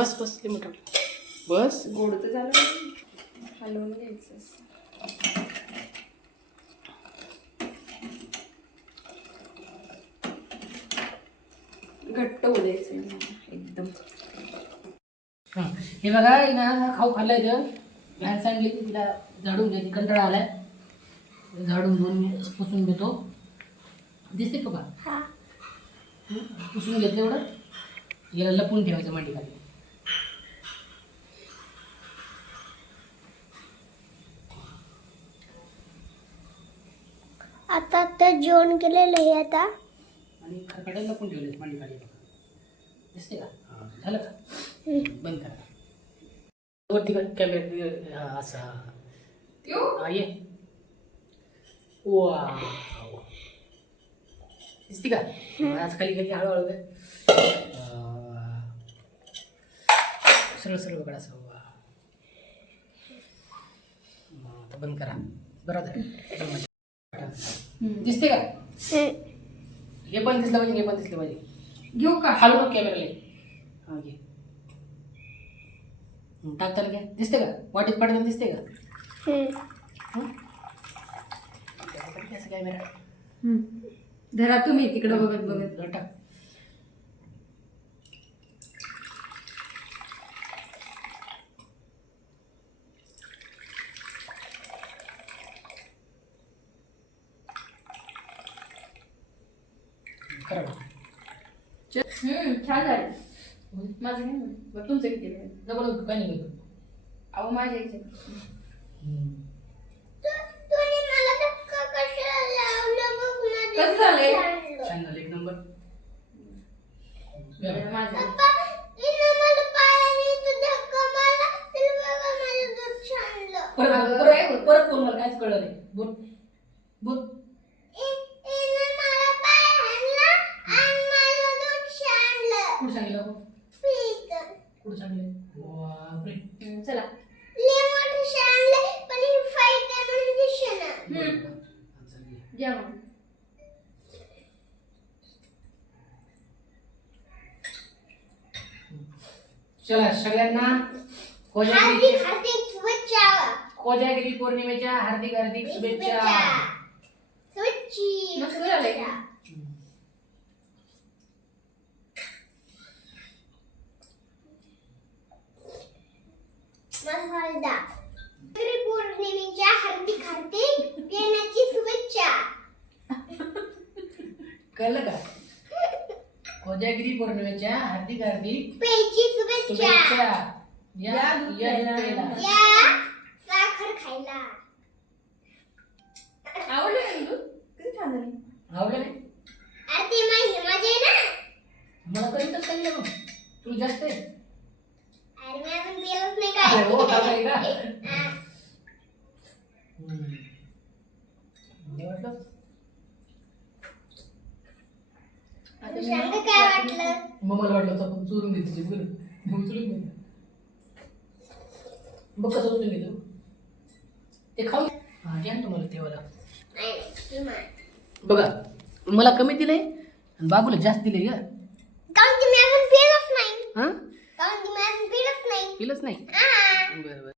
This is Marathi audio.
बस बस लिंबू टाक. बस. गोड तर झालं, हलवून घ्यायचं. घट्ट होऊ द्यायचं एकदम. हां हे बघा ना, खाऊ खाल्लाय तर बाहेर सांडली तिला झाडून घ्यायची, कंटाळा आलाय. झाडून घेऊन पुसून घेतो. दिसते का बा? पुसून घेतलं एवढं. याला लपून ठेवायचं मांडी खाली. आता जेवण केलेलं आहे आता. आणि खरकड्या लपून ठेवले मांडी खाली. दिसते का? झालं का? बंद करा. वरती का कॅमेरा असा ये. वा दिसते का? आज खाली खाली हळूहळू काय सरळ सरळ बघा असं. वा आता बंद करा. बरोबर दिसते का? हे पण दिसलं पाहिजे, हे पण दिसलं पाहिजे. घेऊ का? हलवू नको कॅमेराला. हां घे. टाकताना घ्या. दिसते का? वाटीत पडताना दिसते का? असं कॅमेरा धरा तुम्ही तिकडे बघत बघत. टाक. करा. छान झालं. माझं नाही बरं, तुमचं किती वेळ? नको नको काय नाही घेतो. अहो माझ्या इथे कसं झालंय? छान झालं एक नंबर. माझं परत परत बोल. मला काहीच कळलं नाही. बोल बोल. कुठं सांगितलं? कुठं सांगितलं? बापरे. चला. घ्या मग. चला सगळ्यांना कोजागिरी पौर्णिमेच्या हार्दिक हार्दिक शुभेच्छा. मस्त झालंय का? पौर्णिमेच्या हार्दिक हार्दिक प्रेमाची शुभेच्छा. कळलं का? कोजागिरी पौर्णिमेच्या हार्दिक हार्दिक पेची शुभेच्छा. शुभेच्छा. या या दूध प्यायला. या साखर खायला. आवडलं का दूध? किती छान झालं. आवडलं नाही? ते माझे आहे ना. मला कधीच सांगितलं मग. तुला जास्त आहे. अरे मी अजून पिलंच नाही अरे हो, काय. काय का? नाही वाटलं? तुझ्या काय वाटलं? मग मला वाटलं होतं आपण चोरून घेते तुझी बोल. मग उचलून घे. बघ कसं उचलून घेतो ते खाऊ. हां द्या ना तुम्हाला तेव्हा. बघा मला कमी दिलंय आणि बाबूला जास्त दिलंय का? कारण की मी अजून पिलंच नाही. हां कारण की मी अजून पिलंच नाही. पिलंच नाही. हा. बरं बरं.